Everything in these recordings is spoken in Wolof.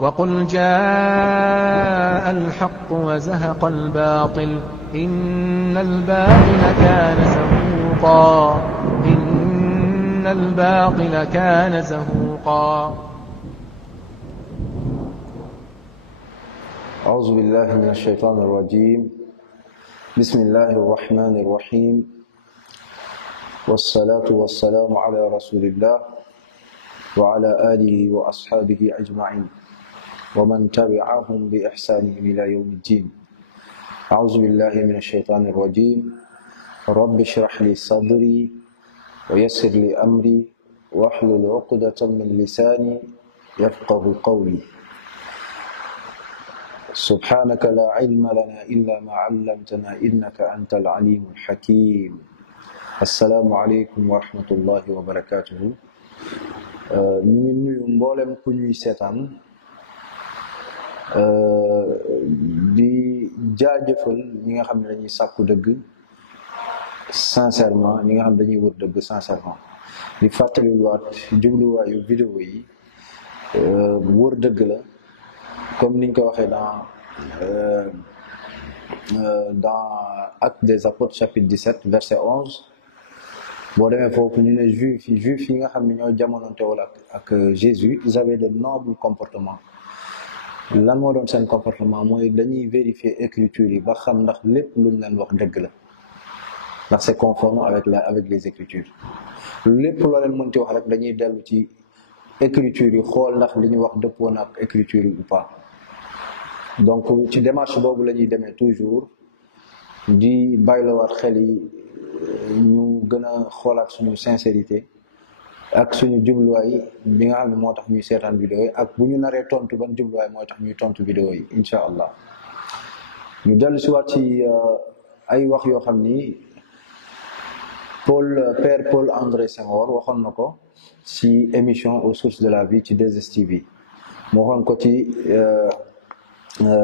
وقل جاء الحق وزهق الباطل إن الباطل كان زهوقا إن الباطل كان زهوقا. أعوذ بالله من الشيطان الرجيم. بسم الله الرحمن الرحيم، والصلاة والسلام على رسول الله وعلى آله وأصحابه أجمعين ومن تبعهم بإحسان إلى يوم الدين. أعوذ بالله من الشيطان الرجيم. رب اشرح لي صدري ويسر لي أمري واحلل عقدة من لساني يفقه قولي. سبحانك لا علم لنا إلا ما علمتنا إنك أنت العليم الحكيم. السلام عليكم ورحمة الله وبركاته. ñu ngi nuyu mboolem ku ñuy seetaan di jaajëfal ñi nga xam ne dañuy sàkku dëgg sincèrement, ñi nga xam ne dañuy wër dëgg sincèrement, di fàttaliwaat jubluwaayu vidéo yi. wër dëgg la comme niñ ko waxee dans Actes des Apôtres chapitre 17 verset 11. boo demee foofu ñu ne juif yi nga xam ne ñoo jamononte wala ak Jésus, ils avaient de nobles comportements. lan moo doon seen comportement mooy dañuy vérifier écriture yi ba xam ndax lépp luñ leen wax dëgg la, ndax c'est conforme avec les écritures. lépp loo leen mënti wax rek dañuy dellu ci écriture yi xool ndax li ñu wax dëppoo na ak écriture yi ou pas. donc ci démarche boobu la ñuy demee toujours, di bàyyilawaat xel yi ñu gën a xoolaat suñu sincérité ak suñu jubluwaay bi nga xam ne moo tax ñuy seetaan vidéo yi, ak bu ñu naree tontu ban jubluwaay mooy tax ñuy tontu vidéo yi incha allah. ñu dellu si waat ci ay wax yoo xam ni Père Paul André Senghor waxoon na ko ci émission aux sources de la vie ci 2STV. mu waxoon ko ci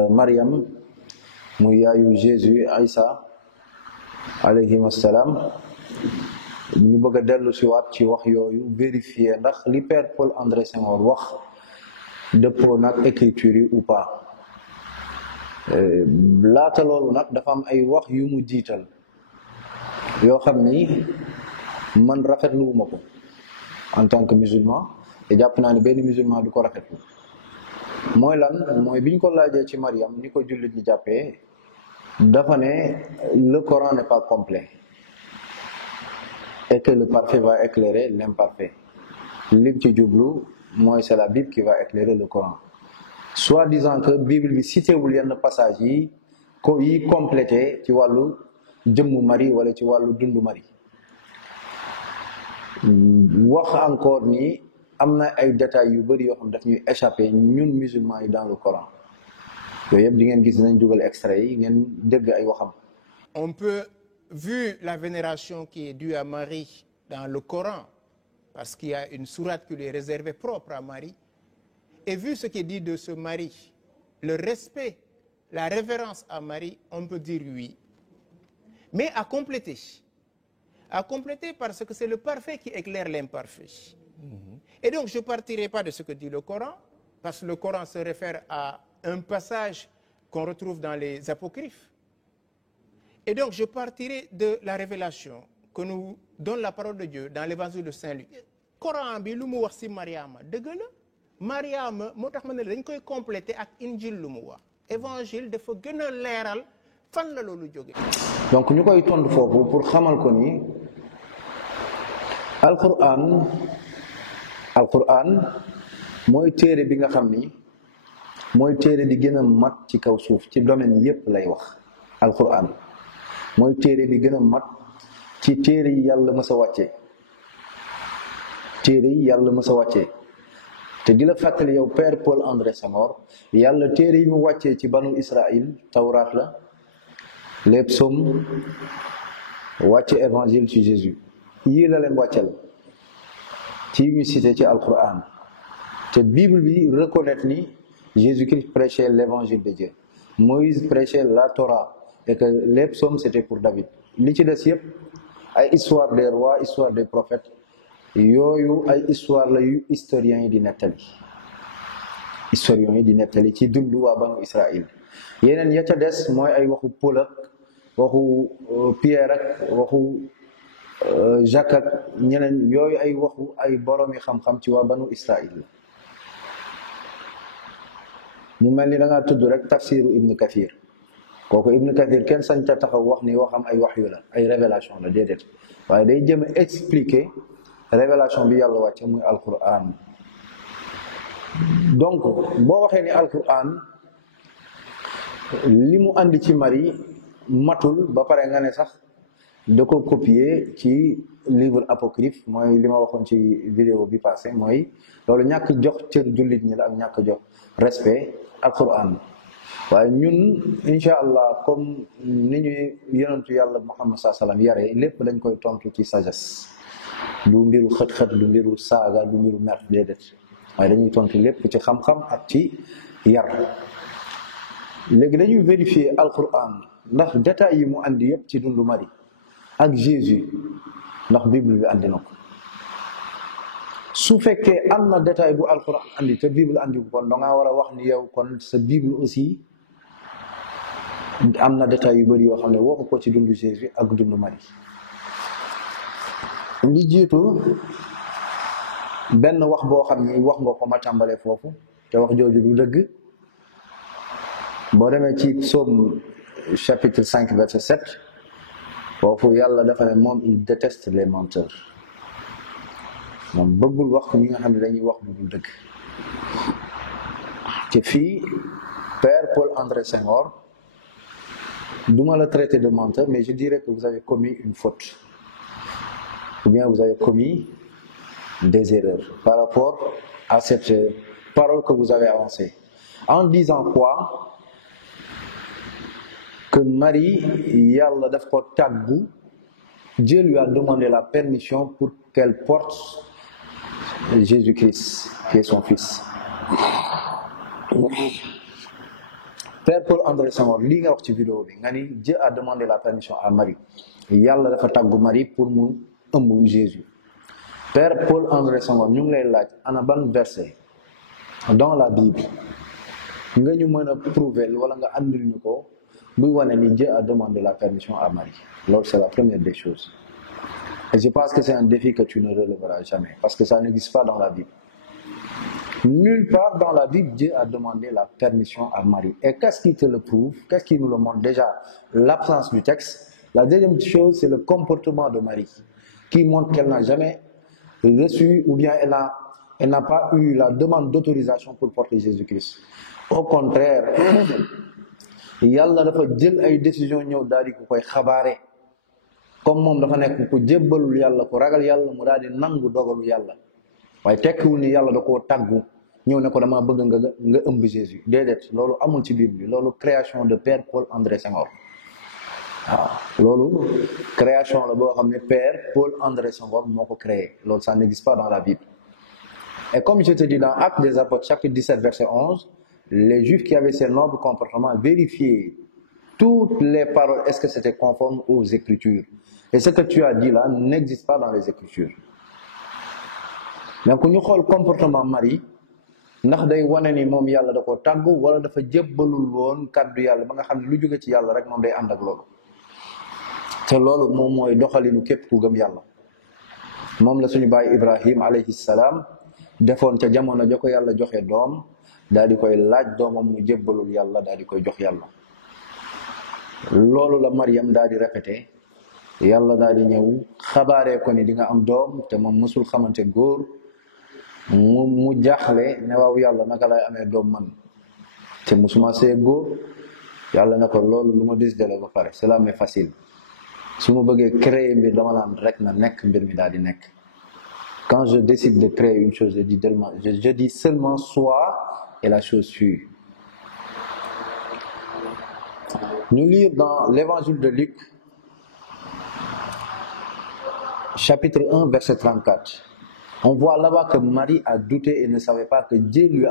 Mariam muy yaayu Jésus Aïssa alayhim assalaam. ñu bëgg a dellu si waat ci wax yooyu, vérifier ndax li Père Paul André Senghor wax dëppoo nag écriture yi ou pas. laata loolu nag dafa am ay wax yu mu jiital yoo xam ni man rafetluwuma ko en tant que musulman, te jàpp naa ne benn musulman du ko rafetlu. mooy lan? mooy biñ ko laajee ci Mariam ni ko jullit ñi jàppee, dafa ne le Coran n'est pas complet et que le parfait va éclairer l'imparfait. lim ci jublu mooy c'est la Bible qui va éclairer le Coran, soit disant que Bible bi citéwul yenn passage yi ko yi complété ci wàllu jëmmu Marie wala ci wàllu dundu Marie. wax encore ni am na ay détails yu bëri yoo xam daf ñuy échappé ñun musulmans yi dans le Coran. yooyu yëpp di ngeen gis nañ dugal extrait yi ngeen dégg ay waxam. On peut, vu la vénération qui est due à Marie dans le Coran, parce qu'il y a une sourate qui lui est réservée propre à Marie, et vu ce qui est dit de ce Marie, le respect, la révérence à Marie, on peut dire oui. Mais à compléter parce que c'est le parfait qui éclaire l'imparfait. Et donc je ne partirai pas de ce que dit le Coran, parce que le Coran se réfère à un passage qu'on retrouve dans les apocryphes. Et donc je partirai de la révélation que nous donne la parole de Dieu dans l'évangile de Saint-Luc. Coran bi lu mu wax ci Mariama dëgg la, Mariama moo tax ma ne dañ koy compléter ak Injil lu mu wax. Évangile dafa gën a leeral fan la loolu jóge. donc ñu koy tontu foofu pour xamal ko ni alquran mooy téere bi nga xam ni mooy téere bi gën a mat ci kaw suuf ci domaine yépp lay wax. alquran mooy téere bi gën a mat ci téere yi yàlla mës a wàccee. te di la fàttali yow Père Paul André Senghor, yàlla téere yi mu wàccee ci banu Israël tawraat la, les psaumes, wàcce évangile ci Jésus, yii la leen wàcceel ci ñu cité ci alquran. te Bible bi reconnaître ni Jésus-Christ prêchait l'évangile de Dieu, Moïse prêchait la Torah, et que les psaumes c'était pour David. li ci des yëpp ay histoire des rois, histoire des prophètes, yooyu ay histoire la yu historiens yi di nettali. historiens yi di nettali ci dundu waa banu Israël yeneen ya ca des mooy ay waxu Paul ak waxu Pierre ak waxu Jacques ak ñeneen yooyu ay waxu ay boroomi xam-xam ci waa banu Israël mu mel ni da ngaa tudd rek tafsiru Ibn Kathir kooku Ibn Kathir kenn sañ ca taxaw wax ni waxam ay waxyu la ay révélation la déedéet waaye day jëm a expliquer révélation bi yàlla wàcce muy alquran donc boo waxee ni alquran li mu andi ci Marie matul ba pare nga ne sax da ko copier ci livre apocryphe mooy li ma waxoon ci vidéo bi passé mooy loolu ñàkk jox cër jullit ñi la ak ñàkk jox respect alquran waaye ñun incha allah comme ni ñuy yonentu yàlla Muhammad saa salaam yare lépp dañ koy tontu ci sagesse du mbiru xët-xët du mbiru saaga du mbiru mer déedéet waaye dañuy tontu lépp ci xam-xam ak ci yar léegi dañuy vérifier alquran ndax détails yi mu andi yépp ci dundu Marie ak Jésus ndax Bible bi andi na ko su fekkee am na détail bu alquran andi te Bible andi ko kon dangaa war a wax ni yow kon sa Bible aussi am na détails yu bëri yoo xam ne waxu ko ci dundu Jésus ak dundu Marie li jiitu benn wax boo xam ni wax nga ko ma tàmbalee foofu te wax jooju du dëgg boo demee ci Psaume chapitre 5 verset 7 foofu yàlla dafa ne moom il déteste les menteurs moom bëggul wax ñi nga xam ne dañuy wax lu dul dëgg te fii Père Paul André Senghor duma la traiter de menteur mais je dirais que vous avez commis une faute ou bien vous avez commis des erreurs par rapport à cette parole que vous avez avancée en disant quoi que Marie yàlla daf ko tàggu Dieu lui a demandé la permission pour qu'elle porte Jésus-Christ qui est son fils. Père Paul André Senghor lii nga wax ci vidéo bi nga ni Dieu a demandé la permission à Marie yàlla dafa tàggu Marie pour mu ëmb Jésus. Père Paul André Senghor ñu ngi lay laaj ana ban verset dans la Bible nga ñu mën a prouver wala nga andil ñu ko buy wane ni Dieu a demandé la permission à Marie. Loolu c'est la première des choses. Et je pense que c'est un défi que tu ne relèveras jamais parce que ça n'existe pas dans la Bible. Nulle part dans la Bible Dieu a demandé la permission à Marie. Et qu'est-ce qui te le prouve? Qu'est-ce qui nous le montre? Déjà, l'absence du texte. La deuxième chose, c'est le comportement de Marie qui montre qu'elle n'a jamais reçu ou bien elle n'a pas eu la demande d'autorisation pour porter Jésus-Christ. Au contraire, yàlla dafa jël ay décision ñëw daal di ko koy xabaare comme moom dafa nekk ku jébbalul yàlla ku ragal yàlla mu daal di nangu dogalu yàlla waaye tekkiwul ni yàlla da koo tàggu ñëw ne ko dama bëgg nga ëmb Jésus déedéet loolu amul ci Bible bi loolu création de Père Paul André Senghor waaw loolu création la boo xam ne Père Paul André Senghor moo ko créé loolu ça n'existe pas dans la Bible. Et comme je te dis dans Actes des Apôtres chapitre 17 verset 11, les Juifs qui avaient ces nobles comportements vérifiaient toutes les paroles, est-ce que c'était conforme aux Écritures? Et ce que tu as dit là n'existe pas dans les Écritures. Donc ñu xool comportement Marie ndax day wane ni moom yàlla da ko tàggu wala dafa jébbalul woon kàddu yàlla ba nga xam ne lu jóge ci yàlla rek moom day ànd ak loolu te loolu moom mooy doxalinu képp ku gëm yàlla moom la suñu baay Ibrahim alayhi salaam defoon ca jamono ja ko yàlla joxe doom daal di koy laaj doomam mu jébbalul yàlla daal di koy jox yàlla loolu la Mariam daal di répété yàlla daal di ñëw xabaaree ko ni di nga am doom te moom mësul xamante góor mu jaaxle ne waaw yàlla naka lay amee doom man te mësuma see góor yàlla ne ko loolu lu ma décidé la ba pare cela m'est facile su ma bëggee créer mbir dama naan rek na nekk mbir mi daal di nekk quand je décide de créer une chose je dis seulement soit et la chose fut. Nous lire dans l'évangile de Luc chapitre 1 verset 34. On voit là-bas que Marie a douté et ne savait pas que Dieu lui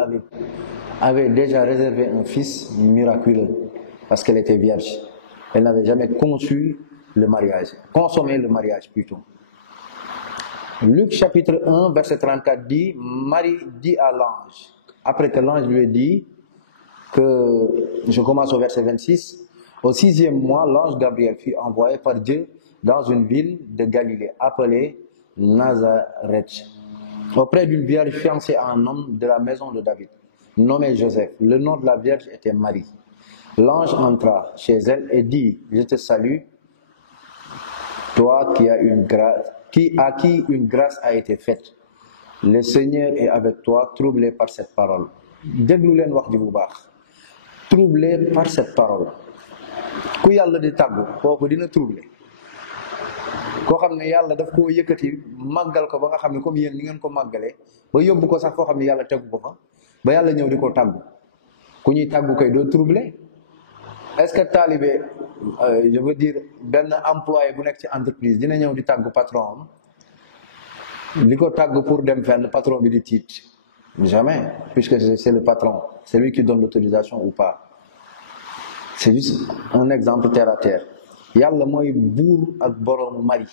avait déjà réservé un fils miraculeux parce qu'elle était vierge. Elle n'avait jamais consommé le mariage plutôt. Luc chapitre 1 verset 34 dit, Marie dit à l'ange, après que l'ange lui ait dit que, je commence au verset 26, au 6e mois, l'ange Gabriel fut envoyé par Dieu dans une ville de Galilée appelée Nazareth, auprès d'une vierge fiancée à un homme de la maison de David, nommé Joseph. Le nom de la vierge était Marie. L'ange entra chez elle et dit, je te salue, toi qui as à qui une grâce a été faite. Le Seigneur est avec toi, troublé par cette parole. Déglu leen wax ji bu baax. Troublé par cette parole. Ku yàlla di tàggu kooku dina troublé. Koo xam ne yàlla daf koo yëkkati màggal ko ba nga xam ne comme yéen ni ngeen ko màggalee ba yóbbu ko sax foo xam ne yàlla tegu ko fa ba yàlla ñëw di ko tàggu ku ñuy tàggu koy doo troublé. Est-ce que talibé je veux dire benn employé bu nekk ci entreprise dina ñëw di tàggu patron am li ko tàggu pour dem fenn patron bi di tiit? Jamais, puisque c'est le patron, c'est lui qui donne l'autorisation ou pas. C'est juste un exemple terre à terre. Yàlla mooy buur ak boroomu Marie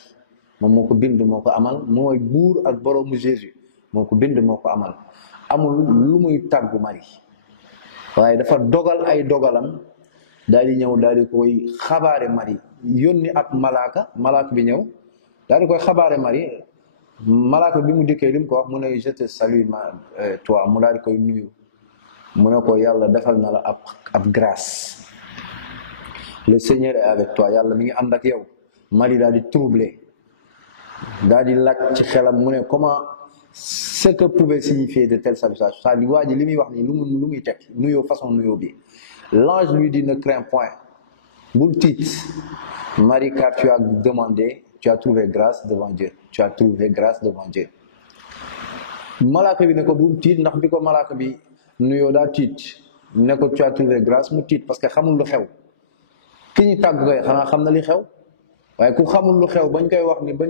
moom moo ko bind moo ko amal, mooy buur ak boroomu Jésus moo ko bind moo ko amal. Amul lu muy tàggu Marie waaye dafa dogal ay dogalam daal di ñëw daal di koy xabaare Marie, yónni ab malaaka bi ñëw daal di koy xabaare Marie. Malaaka bi mu dikkee li mu ko wax mu ne je te salue toi mu daal di koy nuyu mu ne ko yàlla defal na la ab grâce. Le Seigneur est avec toi, yàlla mi ngi ànd ak yow. Marie daal di troublé daal di laaj ci xelam mu ne comment ce que pouvait signifier de tels salusages. C'est-à-dire waa ji li muy wax nii lu muy teg nuyoo façon nuyoo bi. L'ange lui dit ne crains point, bul tiit Marie, car tu as demandé, tu as trouvé grâce devant Dieu. Tu as trouvé grâce devant Dieu. Malaaka bi ne ko bul tiit ndax bi ko malaaka bi nuyoo daa tiit ne ko tu as trouvé grâce mu tiit parce que xamul lu xew. Ki ñu tàgg koy xanaa xam na li xew waaye ku xamul lu xew bañ koy wax ni ba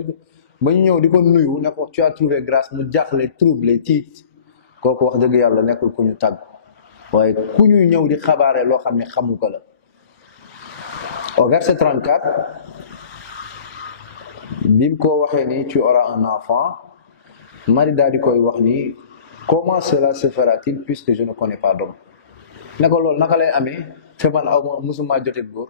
ñu ñëw di ko nuyu ne ko tu as trouvé grâce mu jaaxle troublé tiit kooku wax dëgg yàlla nekkul ku ñu tàgg waaye ku ñuy ñëw di xabaare loo xam ne xamu ko la. Au verset 34 bi mu ko waxee ni tu auras un enfant, Marie daal di koy wax ni comment cela se fera-t-il puisque je ne connais pas d'homme. Ne ko loolu naka lay amee te man aw ma musuma jote góor.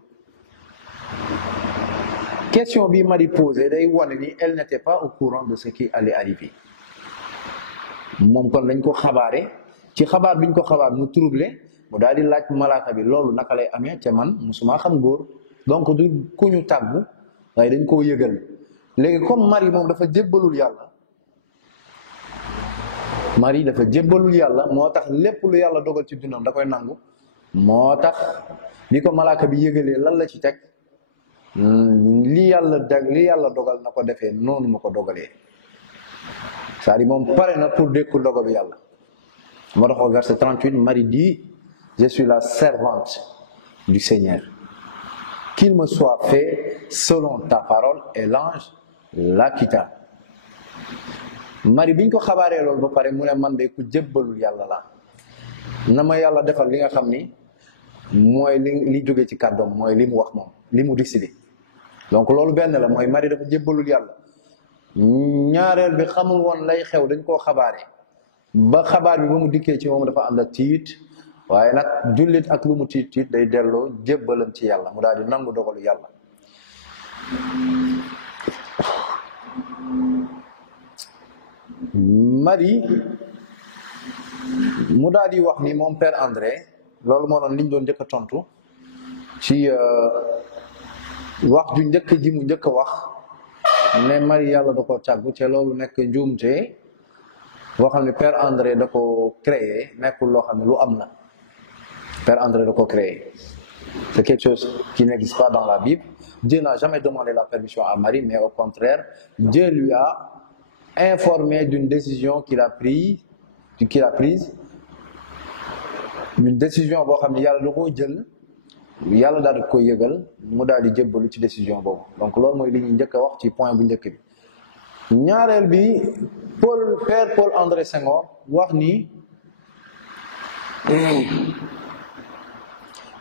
Question bi Marie posé day wane ni elle n'était pas au courant de ce qui allait arriver. Moom kon dañ ko xabaare ci xabaar biñ ko xabaar mu troublé mu daal di laaj malaaka bi loolu naka lay amee te man musuma xam góor. Donc du ku ñu tàggu waaye dañ koo yëgal. Léegi comme Marie moom dafa jébbalul yàlla Marie dafa jébbalul yàlla moo tax lépp lu yàlla dogal ci dundam da koy nangu moo tax bi ko malaaka bi yëgalee lan la ci teg li yàlla dogal na ko defee noonu ma ko dogalee. C'est-à-dire moom pare na pour dékku dogalu yàlla. moo tax au verset 38 Marie dit je suis la servante du Seigneur, qu'il me soit fait selon ta parole, et l'ange la quitta. Marie biñ ko xabaaree loolu ba pare mu ne man de ku jébbalul yàlla la na ma yàlla defal li nga xam ni mooy li jóge ci kàddoom mooy li mu wax moom li mu décidé. Donc loolu benn la mooy Marie dafa jébbalul yàlla. ñaareel bi xamul woon lay xew dañ koo xabaaree ba xabaar bi ba mu dikkee ci moom dafa ànd ak tiit waaye nag jullit ak lu mu tiit day delloo jébbalam ci yàlla mu daal di nangu dogalu yàlla. Marie mu daal di wax ni moom Père André loolu moo doon liñ doon njëkk a tontu ci wax ju njëkk ji mu njëkk a wax ne Marie yàlla da ko tàggu te loolu nekk njuumte boo xam ne Père André da ko créé nekkul loo xam ne lu am na. Père André da ko créé. C'est quelque chose qui n'existe pas dans la Bible. Dieu n'a jamais demandé la permission à Marie, mais au contraire, Dieu lui a informé d'une décision qu'il a prise, une décision boo xam ne yàlla da koo jël yàlla daal di koy yëgal mu daal di jébbalu ci décision boobu. Donc loolu mooy li ñuy njëkk a wax ci point bu njëkk bi. ñaareel bi Père Paul André Senghor wax ni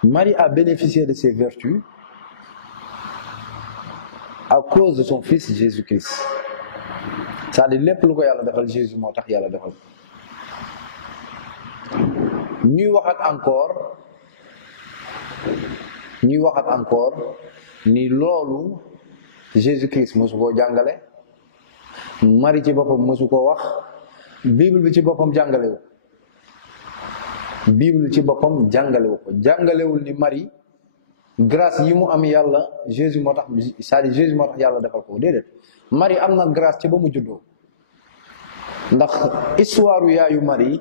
Marie a bénéficié de ses vertus à cause de son fils Jésus-Christ. C'est-à-dire lépp lu ko yàlla defal Jésus moo tax yàlla defal. ñuy waxat encore ni loolu Jésus-Christ mosu koo jàngale, Marie ci boppam mosu koo wax, Bible bi ci boppam jàngalewu jàngalewul ni Marie grâce yi mu am yàlla Jésus moo tax, c'est-à-dire Jésus moo tax yàlla defal ko, déedéet. Marie am na grâce ci ba mu juddoo, ndax histoire yaayu Marie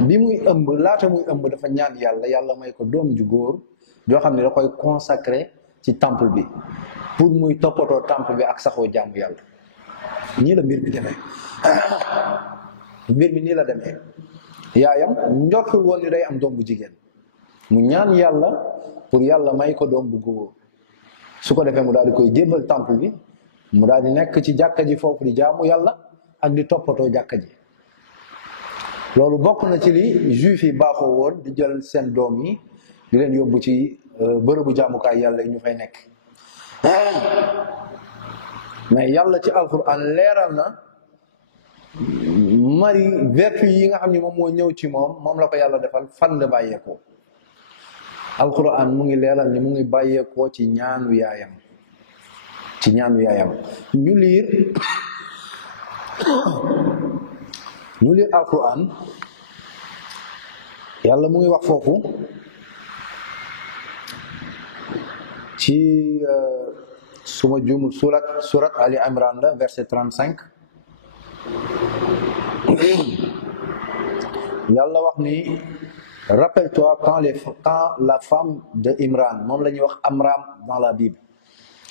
bi muy ëmb, laata muy ëmb dafa ñaan yàlla may ko doom ju góor joo xam ne da koy consacré ci temple bi pour muy toppatoo temple bi ak saxoo jaamu yàlla. nii la mbir mi demee nii la demee. yaayam njortul woon ni day am doom bu jigéen, mu ñaan yàlla pour yàlla may ko doom bu góor, su ko defee mu daal di koy jébbal temple bi, mu daal di nekk ci jàkka ji foofu di jaamu yàlla ak di toppatoo jàkka ji. loolu bokk na ci li juif yi baaxoo woon di jël seen doom yi di leen yóbbu ci bërëbu jaamukaay yàlla yi ñu fay nekk. mais yàlla ci alquran leeral na Marie vertu yi nga xam ne moom moo ñëw ci moom la ko yàlla defal fan la bàyyeekoo. alquran mu ngi leeral ni mu ngi bàyyeekoo ci ñaanu yaayam, ñu liir alquran. yàlla mu ngi wax foofu ci suma juumul surat Ali Imran la verset 35. yàlla wax ni rappelle-toi quand la femme de Imran, moom la ñuy wax Amram dans la Bible,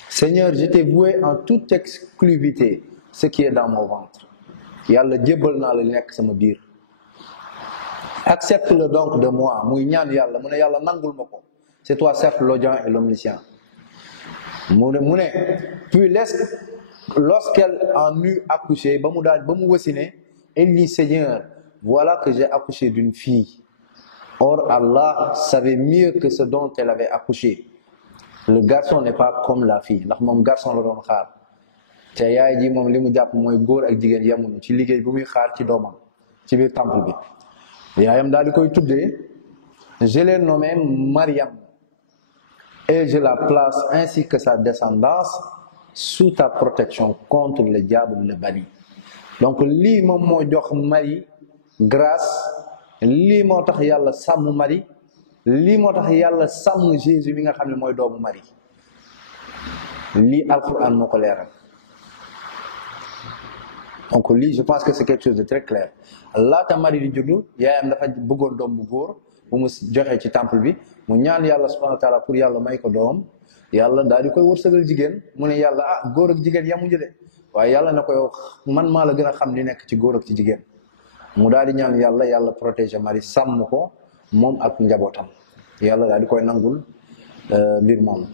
Seigneur, je t'ai voué en toute exclusivité ce qui est dans mon ventre. yàlla jébbal naa la nekk sama biir, accepte-le donc de moi. muy ñaan yàlla mu ne yàlla nangul ma ko, c'est toi certes l'audient et l'omniscient. mu ne puis lorsqu'elle en eut accouché, ba mu wasine, elle dit, Seigneur, voilà que j'ai accouché d'une fille. Or Allah savait mieux que ce dont elle avait accouché. Le garçon n'est pas comme la fille, ndax moom garçon la doon xaar, te yaay ji moom li mu jàpp mooy góor ak jigéen yamuñu ci liggéey bu muy xaar ci doomam ci biir temple bi. yaayam daal di koy tuddee, je l'ai nommée Mariam et je la place ainsi que sa descendance sous ta protection contre le diable le banni. donc lii moom moo jox Marie grâce, lii moo tax yàlla sàmm Marie, lii moo tax yàlla sàmm Jésus bi nga xam ne mooy doomu Marie. lii alquran moo ko leeral. donc lii je pense que c'est quelque chose de très clair. laata Marie di juddu yaayam dafa bëggoon doom bu góor bu mu joxee ci temple bi, mu ñaan yàlla subhanahu wa taala pour yàlla may ko doom. yàlla daal di koy wërsëgal jigéen, mu ne yàlla góor ak jigéen yamuñu de, waaye yàlla na ko yow man maa la gën a xam li nekk ci góor ak ci jigéen. mu daal di ñaan yàlla protéger Marie, sàmm ko moom ak njabootam. yàlla daal di koy nangul mbir moom.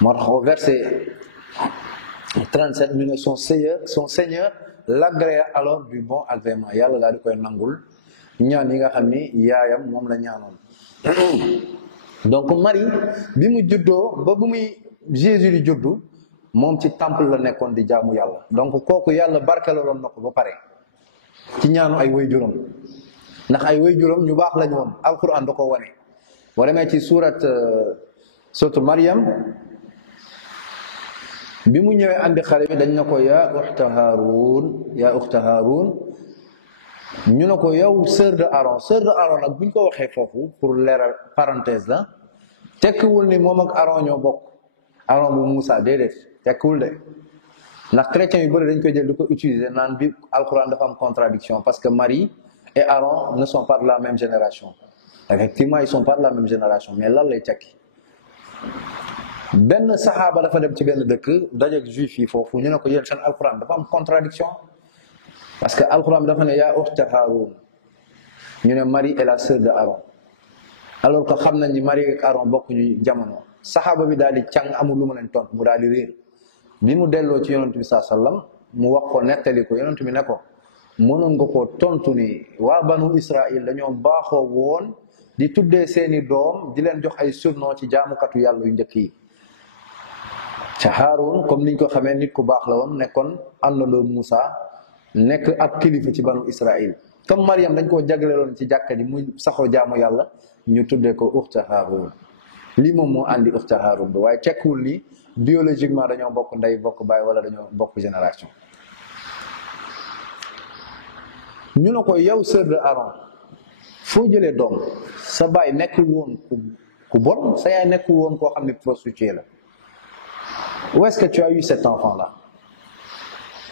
moo tax au verset 37 ñu ne son Seigneur l'agréa alors du bon agrément. yàlla daal di koy nangul ñaan yi nga xam ni yaayam moom la ñaanoon. donc Marie bi mu juddoo ba bu muy Jésus di juddu moom ci temple la nekkoon di jaamu yàlla. donc kooku yàlla barkeeloon na ko ba pare ci ñaanu ay waajuram, ndax ay waajuram ñu baax lañu woon. alquran da ko wane. boo demee ci suratu Maryam, bi mu ñëwee andi xale bi dañ na ko yaa uxta Haarun, ñu ne ko yow sœur de Aaron nag buñ ko waxee foofu pour leeral parenthèse la, tekkiwul ni moom ak Aaron ñoo bokk, Aaron bu Moussa, déedéet, tekkiwul de. ndax chrétiens yu bëri dañ koy jël di ko utiliser naan bi alquran dafa am contradiction, parce que Marie et Aaron ne sont pas de la même génération. effectivement ils sont pas de la même génération, mais lan lay tekki. benn saxaaba dafa dem ci benn dëkk dajeek juif yi foofu, ñu ne ko yéen seen alquran dafa am contradiction, parce que alquran dafa ne yaa uxta Haarun, ñu ne Marie est la sœur de Aaron, alors que xam nañ ni Marie ak Aaron bokkuñu jamono. saxaaba bi daal di càng, amul lu ma leen tontu, mu daal di réer. bi mu delloo ci yonent bi sallam mu wax ko, nettali ko, yonent bi ne ko mënoon nga koo tontu ni waa banu Israël dañoo baaxoo woon di tuddee seeni doom di leen jox ay surnom ci jaamukatu yàlla yu njëkk yi. ca Haarun comme niñ ko xamee nit ku baax la woon, nekkoon àndandoo Moussa, nekk ab kilifa ci banu Israël. comme Mariam dañ koo jagleeloon ci jàkka ji muy saxoo jaamu yàlla ñu tuddee ko uxta Haarun lii moom moo andi uxta Haarun bi waaye tekkiwul ni biologiquement dañoo bokk ndey bokk baay wala dañoo bokk génération. ñu ne ko yow sœur de Aaron foo jëlee doom sa baay nekkul woon ku bon sa yaay nekkul woon koo xam ne prostituée la où est-ce que tu as eu cet enfant là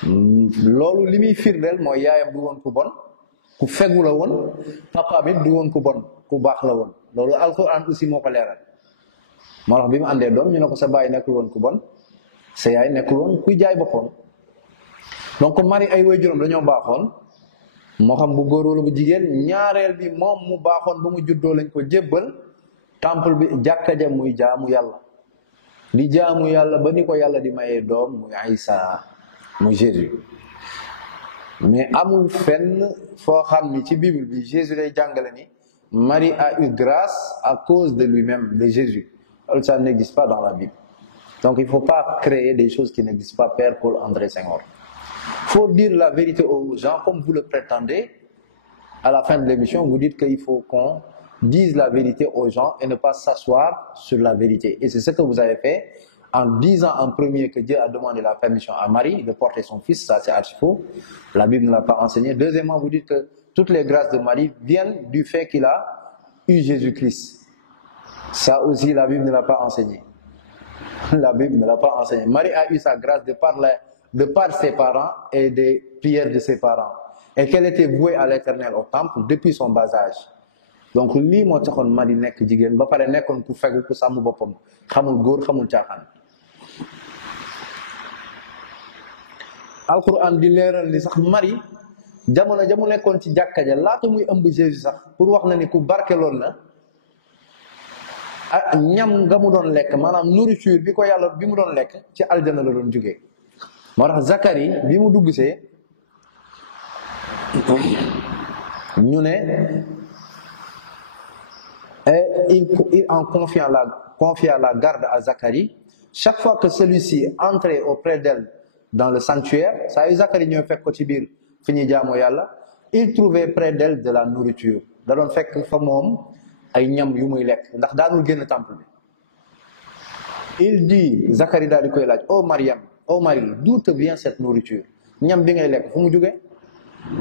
loolu li muy firndeel mooy yaayam du woon ku bon ku fegu la woon papa bi du woon ku bon ku baax la woon loolu alxuraan aussi moo ko leeral moo tax bi mu àndee doom ñu ne ko sa baay nekkul woon ku bon sa yaay nekkul woon kuy jaay boppam donc Marie ay waajuram dañoo baaxoon moo xam bu góor wala bu jigéen ñaareel bi moom mu baaxoon ba mu juddoo lañ ko jébbal temple bi jàkka ja muy jaamu yàlla di jaamu yàlla ba ni ko yàlla di mayee doom muy Isa muy Jésus mais amul fenn foo xam ni ci Bible bi Jésus lay jàngale ni Marie a eu grâce à cause de lui-même de Jésus ça n'existe pas dans la Bible donc il faut pas créer des choses qui n'existent pas. Père Paul-André Senghor, faut dire la vérité aux gens comme vous le prétendez. À la fin de l'émission vous dites qu'il faut qu'on dise la vérité aux gens et ne pas s'asseoir sur la vérité, et c'est ce que vous avez fait en disant en premier que Dieu a demandé la permission à Marie de porter son fils. Ça c'est archi faux, la Bible ne l'a pas enseigné. Deuxièmement, vous dites que toutes les grâces de Marie viennent du fait qu'il a eu Jésus-Christ. Ça aussi la Bible ne l'a pas enseigné. La Bible ne l'a pas enseigné. Marie a eu sa grâce de par ses parents et des prières de ses parents, et qu'elle était vouée à l'Éternel au temple depuis son bas âge. Donc lii moo taxoon Marie nekk jigéen ba pare nekkoon ku fegu ku sàmm boppam, xamul góor xamul caaxaan. Alquran di leeral ni sax Marie jamono ja mu nekkoon ci jàkka ja laata muy ëmb Jésus sax pour wax na ni ku barkeloon la. ñam nga mu doon lekk maanaam nourriture bi ko yàlla bi mu doon lekk ci aljana la doon jógee. moo tax Zacharie bi mu dugg see ñu ne il en confia la garde à Zacharie. Chaque fois que celui-ci entrait auprès d'elle dans le sanctuaire, saa yu Zacharie ñëw fekk ko ci biir fi ñuy jaamoo yàlla, il trouvait près d'elle de la nourriture. da doon fekk fa moom ay ñam yu muy lekk ndax daanul génn temple bi. Il dit, Zacharie daal di koy laaj, oh Mariam, oh Marie, d'où te vient cette nourriture? ñam bi ngay lekk fu mu jógee?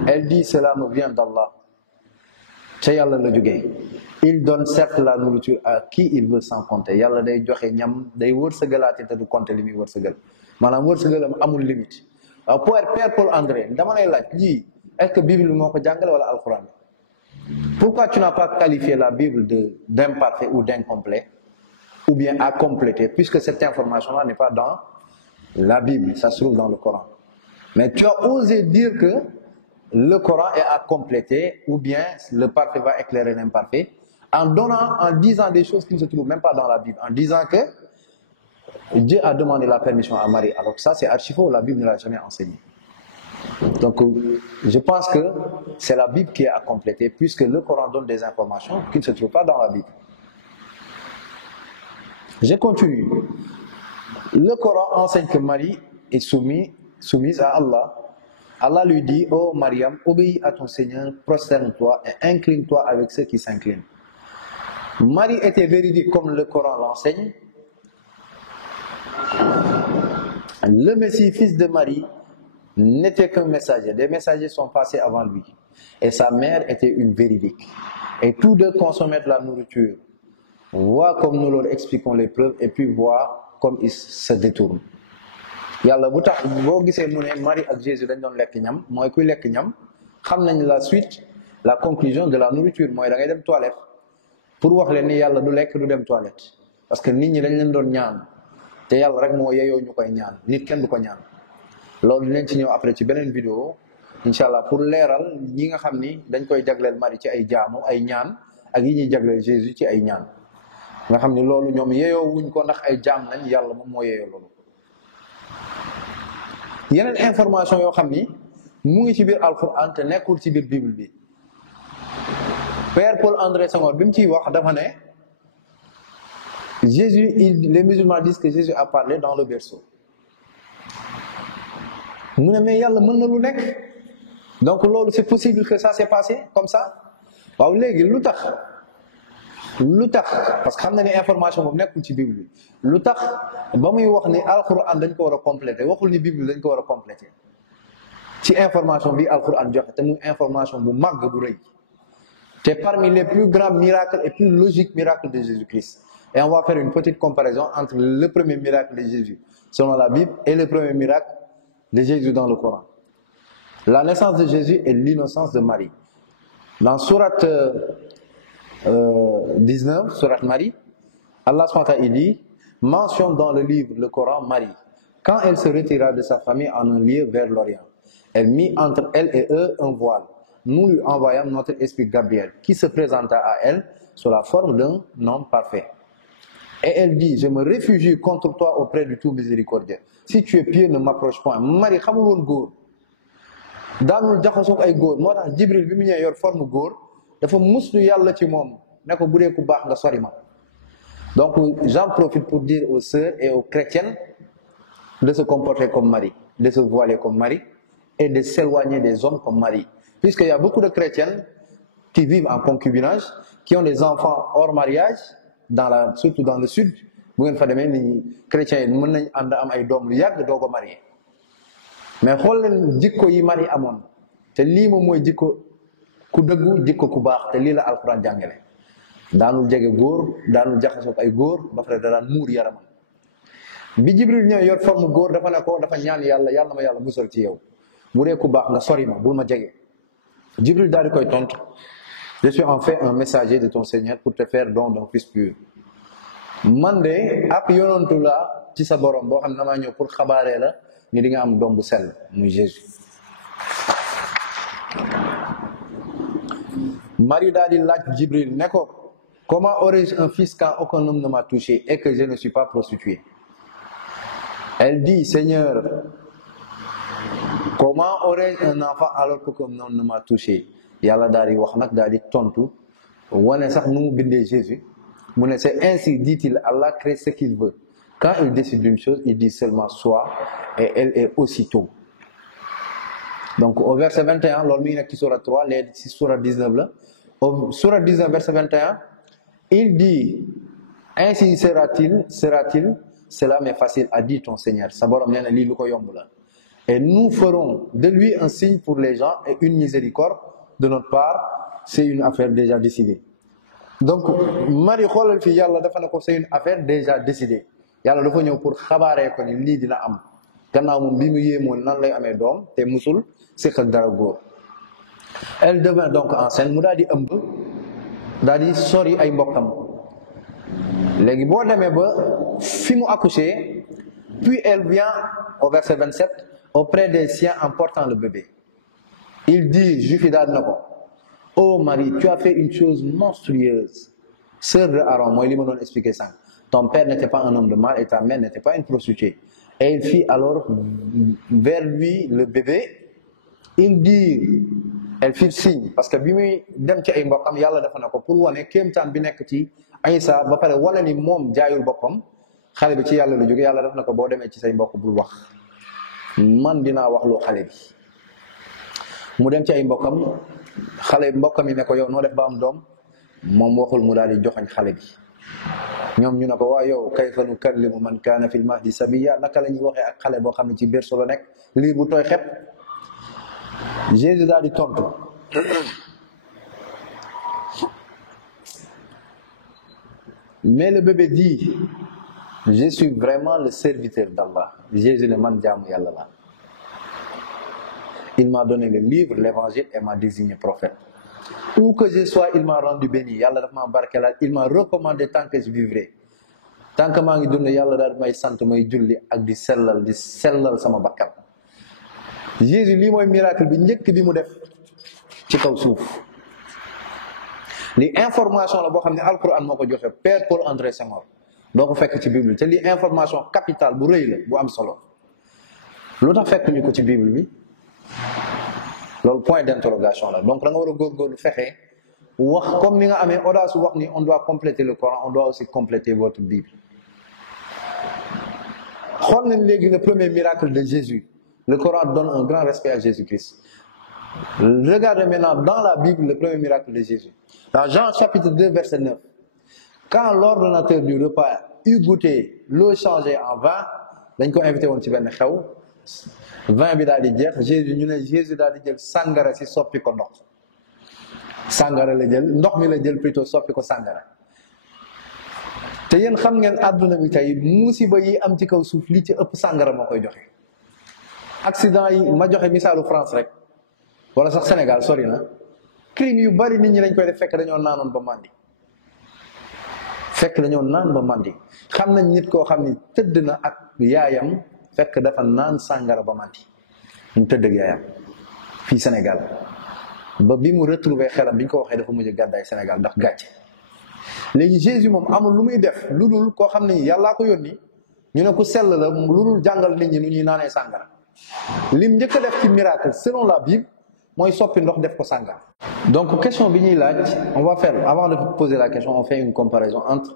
Elle dit, cela me vient d'Allah. ca yàlla la jógee. Il donne certes la nourriture à qui il veut sans compter. yàlla day joxe ñam day wërsëgalaate te du compter li muy wërsëgal maanaam wërsëgalam amul limite. waaw Père Paul-André dama lay laaj lii est-ce que Bible moo ko jàngale wala Alxuraan? Pourquoi tu n'as pas qualifié la Bible d'imparfait ou d'incomplet ou bien à compléter, puisque cette information-là n'est pas dans la Bible, ça se trouve dans le Coran. Mais tu as osé dire que le Coran est à compléter ou bien le parfait va éclairer l'imparfait en disant des choses qui ne se trouvent même pas dans la Bible, en disant que Dieu a demandé la permission à Marie. Alors ça c'est archi faux, la Bible ne l'a jamais enseigné. Donc je pense que c'est la Bible qui est à compléter, puisque le Coran donne des informations qui ne se trouvent pas dans la Bible. Je continue. Le Coran enseigne que Marie est soumise à Allah. Allah lui dit, oh Mariam, obéis à ton Seigneur, prosterne-toi et incline-toi avec ceux qui s'inclinent. Marie était véridique comme le Coran l'enseigne. Le Messie, fils de Marie, n'était qu'un messager. Des messagers sont passés avant lui. Et sa mère était une véridique. Et tous deux consommaient de la nourriture. Vois comme nous leur expliquons les preuves et puis vois comme ils se détournent. Yàlla bu tax boo gisee mu ne Marie ak Jésus dañ doon lekk ñam mooy kuy lekk ñam xam nañ la suite, la conclusion de la nourriture mooy da ngay dem toilette pour wax leen ni yàlla du lekk du dem toilette parce que nit ñi dañ leen doon ñaan te yàlla rek moo yeyoo ñu koy ñaan, nit kenn du ko ñaan. Loolu dinañ ci ñëw après ci beneen vidéo incha allah pour leeral ñi nga xam ni dañ koy jagleel Marie ci ay jaamu ay ñaan ak yi ñuy jagleel Jésus ci ay ñaan nga xam ni loolu ñoom yeyoo wuñ ko ndax ay jaam nañ, yàlla moom moo yeyoo loolu. yeneen information yoo xam ni mu ngi ci biir Alxuraan te nekkul ci biir Bible bi. Père Paul-André Senghor bi mu ciy wax dafa ne Jésus, les musulmans disent que Jésus a parlé dans le berceau. mu ne mais yàlla mën na lu nekk Donc c'est possible que ça s'est passé comme ça. waaw léegi lu tax parce que xam na ne information boobu nekkul ci Bible bi lu tax ba muy wax ni alquran dañ ko war a compléter waxul ni Bible dañ ko war a compléter ci information bi alquran joxe te muy information bu màgg bu rëy te parmi les plus grands miracles et plus logiques miracles de Jésus-Christ. Et on va faire une petite comparaison entre le premier miracle de Jésus selon la Bible et le premier miracle de Jésus dans le Coran. La naissance de Jésus et l'innocence de Marie. Dans sourate 19, sourate Marie, Allah SWT il dit, mentionne dans le livre, le Coran, Marie. Quand elle se retira de sa famille en un lieu vers l'Orient, elle mit entre elle et eux un voile. Nous lui envoyâmes notre esprit Gabriel, qui se présenta à elle sous la forme d'un homme parfait. Et elle dit, je me réfugie contre toi auprès du tout miséricordieux. Si tu es pieux, ne m'approche point. Marie xamul woon góor daanul jaxasoo ay góor moo tax Jibril bi mu ñëwee yor forme góor dafa muslu yàlla ci moom ne ko bu dee ku baax nga sori ma. Donc j'en profite pour dire aux sœurs et aux chrétiennes de se comporter comme Marie, de se voiler comme Marie et de s'éloigner des hommes comme Marie. Puisqu'il y a beaucoup de chrétiennes qui vivent en concubinage, qui ont des enfants hors mariage, surtout dans le sud. Bu ngeen fa demee ni chrétiens yi mën nañ ànd am ay doom lu yàgg doo ko marié. Mais xool leen jikko yi Marie amoon te lii moom mooy jikko ku dëggu jikko ku baax te lii la alxuraan jàngale daanul jege góor daanul jaxasoo ay góor ba pare da daan muur yaramam bi Jibril ñëw yor forme góor dafa ne ko dafa ñaan yàlla yàlla ma yàlla musal ci yow bu dee ku baax nga sori ma bul ma jege. Jibril daal di koy tontu je suis en fait un messager de ton Seigneur pour te faire don d'un fils pur. Man de ab yonantu la ci sa borom boo xam ne damaa ñëw pour xabaaree la ni di nga am doom bu sell muy Jésus. Marie daal di laaj Jibril ne ko comment aurais-je un fils quand aucun homme ne m'a touché et que je ne suis pas prostituée? Elle dit Seigneur, comment aurais-je un enfant alors qu'aucun homme ne m'a touché? Yàlla daal di wax nag daal di tontu wane sax nu mu bindee Jésus mu ne c'est ainsi dit-il, Allah crée ce qu'il veut. Quand il décide d'une chose, il dit seulement soit et elle est aussitôt. Donc au verset 21, loolu mi ngi nekk ci sourate 3 léegi ci sourate 19 la. Au sourate 19 verset 21, il dit ainsi sera-t-il, cela m'est facile, a dit ton Seigneur. Sa borom nee na lii lu ko yomb la. Et nous ferons de lui un signe pour les gens et une miséricorde de notre part, c'est une affaire déjà décidée. Donc Marie xoolal fii yàlla dafa ne ko c'est une affaire déjà décidée yàlla dafa ñëw pour xabaaree ko ni lii dina am gannaaw moom bi mu yéemoon nan lay amee doom te musul séq ak dara góor. Elle devint donc enceinte mu daal di ëmb daal di sori ay mbokkam léegi boo demee ba fi mu accouché puis elle vient au verset 27 auprès des siens en portant le bébé. Il dit juif yi daal na ko oh Marie, tu as fait une chose monstrueuse. Sœur de Aaron, moi il m'a expliqué ça. Ton père n'était pas un homme de mal et ta mère n'était pas une prostituée. Et il fit alors vers lui le bébé. Il dit, elle fit signe parce que bi muy dem ci ay mbokkam yàlla dafa na ko pour wane kéemtaan bi nekk ci Aïssa ba pare wane ni moom jaayul boppam xale bi ci yàlla lu jóge yàlla daf na ko boo demee ci say mbokk bul wax man dinaa wax loo xale bi mu dem ci ay mbokkam xale mbokkam yi ne ko yow noo def ba am doom moom waxul mu daal di joxañ xale bi ñoom ñu ne ko waa yow kayfa nukallimu man kaana fil mahdi sabiyya naka la ñuy waxee ak xale boo xam ne ci berceau la nekk liir bu tooy xepp. Jésus daal di tontu mais le bébé dit je suis vraiment le serviteur d'Allah. Jésus ne man jaamu yàlla la. Il m'a donné le livre, l'évangile et m'a désigné prophète. Où que je sois, il m'a rendu béni. Yàlla daf ma barkelal, il m'a recommandé tant que je vivrai. Tant que maa ngi dund yàlla daal may sant may julli ak di sellal sama bakkan. Jésus lii mooy miracle bi njëkk bi mu def ci kaw suuf. li information la boo xam ne Alquran moo ko joxe Père Paul André Senghor doo ko fekk ci Bible te li information capitale bu rëy la bu am solo lu tax fekk ñu ko ci Bible bi. loolu point d'interrogation la donc da nga war a góorgóorlu fexe wax comme ni nga amee audace wax ni on doit compléter le Coran on doit aussi compléter votre Bible. xool nañ léegi le premier miracle de Jésus. Le Coran donne un grand respect à Jésus-Christ. Regardez maintenant dans la Bible le premier miracle de Jésus. Dans Jean chapitre 2 verset 9. Quand l'ordonnateur du repas eut goûté l'eau changée en vin, dañ ko invité woon ci benn xew vin bi daal di jeex Jésus ñu ne Jésus daal di jël sàngara si soppi ko ndox sàngara la jël ndox mi la jël plutôt soppi ko sàngara te yéen xam ngeen àdduna bi tey musiba yi am ci kaw suuf li ci ëpp sàngara moo koy joxe accident yi ma joxe misaalu France rek wala sax Sénégal sori na crime yu bari nit ñi dañ koy def fekk dañoo naanoon ba màndi fekk dañoo naan ba màndi xam nañ nit koo xam ni tëdd na ak yaayam fekk dafa naan sàngara ba màndi ñu tëdd ak yaayam fii Sénégal ba bi mu retrouver xelam bi ñu ko waxee dafa mujj gàddaay Sénégal ndax gàcce léegi Jésus moom amul lu muy def lu dul koo xam ne yàllaa ko yónni ñu ne ku sell la lu dul jàngal nit ñi nu ñuy naanee sàngara lim njëkk a def ci miracle selon la Bible mooy soppi ndox def ko sàngara. Donc question bi ñuy laaj on va faire avant de poser la question on fait une comparaison entre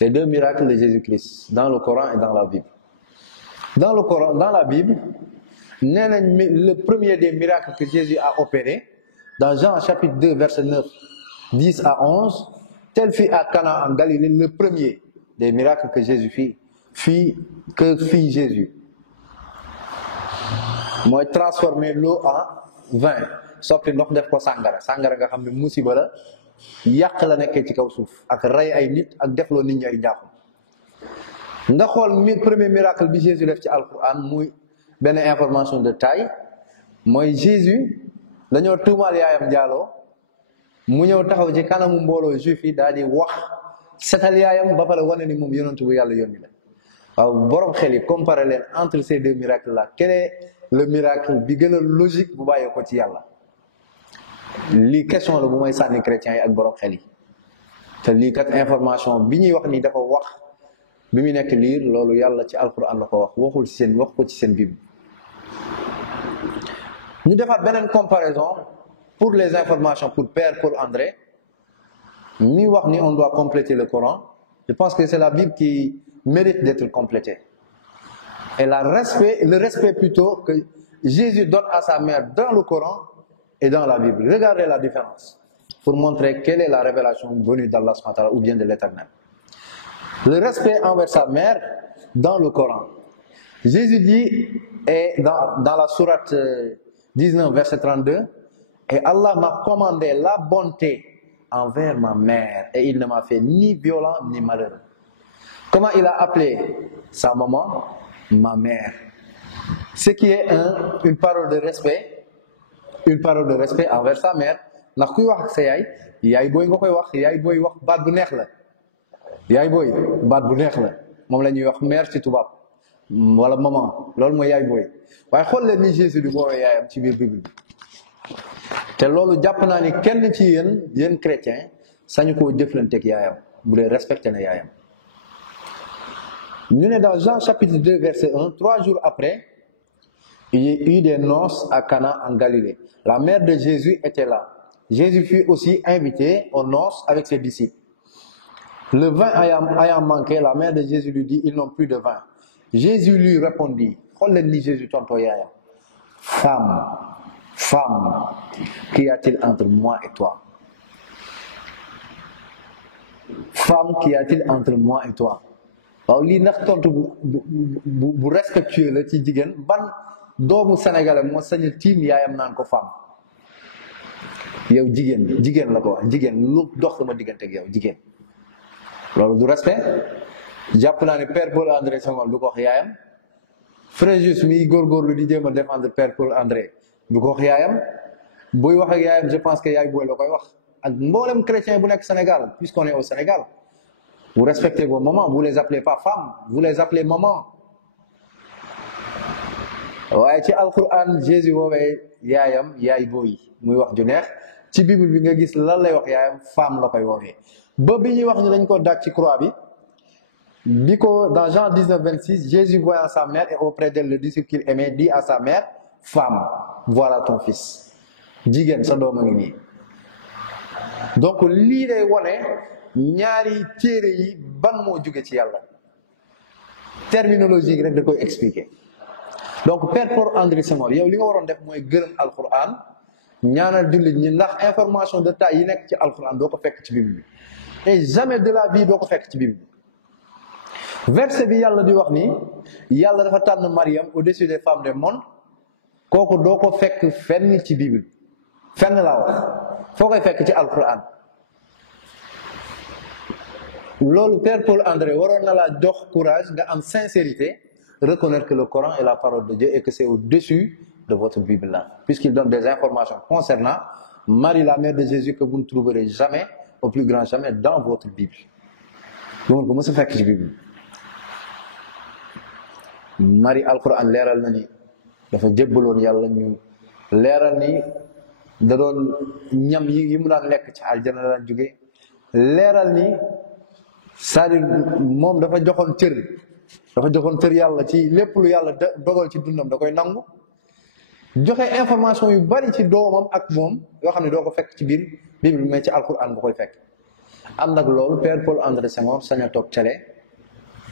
les deux miracles de Jésus-Christ dans le Coran et dans la Bible. Dans le Coran, dans la Bible, nee nañ le premier des miracles que Jésus a opéré dans Jean chapitre 2 verset 9 10 à 11 tel fut à Cana en Galilée le premier des miracles que Jésus fit Jésus mooy transformer l'eau en vin soppi ndox def ko sàngara sàngara nga xam ne musiba la yàq la nekkee ci kaw suuf ak rey ay nit ak defloo nit ñi ay njaaxum nga xool premier miracle bi Jésus def ci alquran muy benn information de taille mooy Jésus dañoo tuumaal yaayam njaaloo mu ñëw taxaw ci kanamu mbooloo juif yi daal di wax setal yaayam ba pare wane ni moom yonentu bu yàlla yónni la waaw borom xel yi comparé leen entre ces deux miracles là quel est le miracle bi gën a logique bu bàyyee ko ci yàlla lii question la bu may sànni chrétiens yi ak borom xel yi te lii kat information bi ñuy wax ni dafa wax bi mu nekk liir loolu yàlla ci alquran la ko wax ko ci seen Bible ñu defaat beneen comparaison pour les informations pour Père Paul André mi wax ni on doit compléter le Coran je pense que c'est la Bible qui mérite d'être complétée et le respect plutôt que Jésus donne à sa mère dans le Coran et dans la Bible. Regardez la différence pour montrer quelle est la révélation venue d'Allah subhanahu wa ta'ala ou bien de l'Éternel. Le respect envers sa mère dans le Coran. Jésus dit, et dans la sourate 19, verset 32, et Allah m'a commandé la bonté envers ma mère et il ne m'a fait ni violent ni malheureux. Comment il a appelé sa maman? Ma mère. Ce qui est une parole de respect envers sa mère. Ndax kuy wax ak sa yaay booy nga koy wax yaay booy wax baat bu neex la yaay booy baat bu neex la moom la ñuy wax mère ci tubaab wala maman loolu mooy yaay booy waaye xool leen ni Jésus di boobee yaayam ci biir Bible bi te loolu jàpp naa ni kenn ci yéen chrétien sañu koo jëflanteeg yaayam bu dee respecté na yaayam. Ñu ne dans Jean chapitre 2 verset 1 3 jours après il y a eu des noces à Cana en Galilée. La mère de Jésus était là. Jésus fut aussi invité aux noces avec ses disciples. Le vin ayant manqué, la mère de Jésus lui dit, ils n'ont plus de vin. Jésus lui répondit, xool leen ni Jésus tonto yaayam, femme, qu'y a-t-il entre moi et toi? Femme, qu'y a-t-il entre moi et toi? waaw lii ndax tontu bu respectueux la ci jigéen ban doomu sénégalais moo sañ a tiim yaayam naan ko femme yow jigéen la ko wax jigéen lu dox sama diggante ak yow jigéen loolu du respect jàpp naa ne Père Paul André Senghor du ko wax yaayam Fréjus mi góorgóorlu di jéem a défendre Père Paul André du ko wax yaayam buy wax ak yaayam je pense que yaay booy la koy wax ak mboolem chrétien bu nekk Sénégal puisqu'on est au Sénégal. Vous respectez vos mamans, vous les appelez pas femmes, vous les appelez maman. waaye ci alquran Jésus woowee yaayam yaay booy muy wax ju neex ci Bible bi nga gis lan lay wax yaayam femme la koy woowee ba bi ñuy wax ñu dañ ko dàq ci croix bi ko dans Jean 19 26 Jésus voyant sa mère et auprès d'elle le disciple qu'il aimait dit à sa mère femme voilà ton fils jigéen sa doom a ngi nii donc lii day wone ñaari téere yi ban moo jóge ci yàlla terminologie rek da koy expliquer donc Père Paul André Senghor yow li nga waroon def mooy gërëm alquran ñaanal jullit ñi ndax information de taille yi nekk ci alxuraan doo ko fekk ci Bible bi et jamais de la vie doo ko fekk ci Bible bi. verset bi yàlla di wax ni yàlla dafa tànn Mariam au-dessus des femmes du monde kooku doo ko fekk fenn ci Bible fenn laa wax foo koy fekk ci alxuraan. loolu Père Paul André waroon na la jox courage nga am sincérité reconnaître que le Coran est la parole de Dieu et que c'est au-dessus de votre Bible là, puisqu'il donne des informations concernant Marie, la mère de Jésus, que vous ne trouverez jamais, au plus grand jamais, dans votre Bible. Donc, comment ça fait que la Bible? Marie al-Quran leeral na ni dafa jébbaloon yàlla ñu leeral ni da doon ñam yi mu daan lekk ci aljana la daan jóge leeral ni c'est-à-dire moom dafa joxoon cër yàlla ci lépp lu yàlla dogal ci dundam da koy nangu joxe information yu bari ci doomam ak moom yoo xam ne doo ko fekk ci biir Bible mais ci alquran nga koy fekk. ànd ak loolu Père Paul André Senghor sañ a toog cale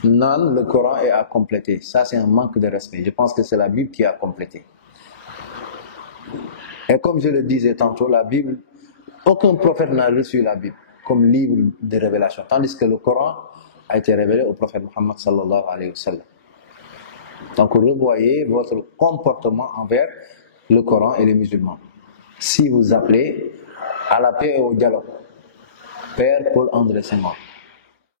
naan le Coran est à compléter. Ça c'est un manque de respect. Je pense que c'est la Bible qui a complété. Et comme je le disais tantôt, la Bible, aucun prophète n'a reçu la Bible comme livre de révélation, tandis que le Coran a été révélé au prophète Muhammad sallallahu alayhi wa sallam. Donc revoyez votre comportement envers le Coran et les musulmans. Si vous appelez à la paix et au dialogue, Père Paul André Senghor.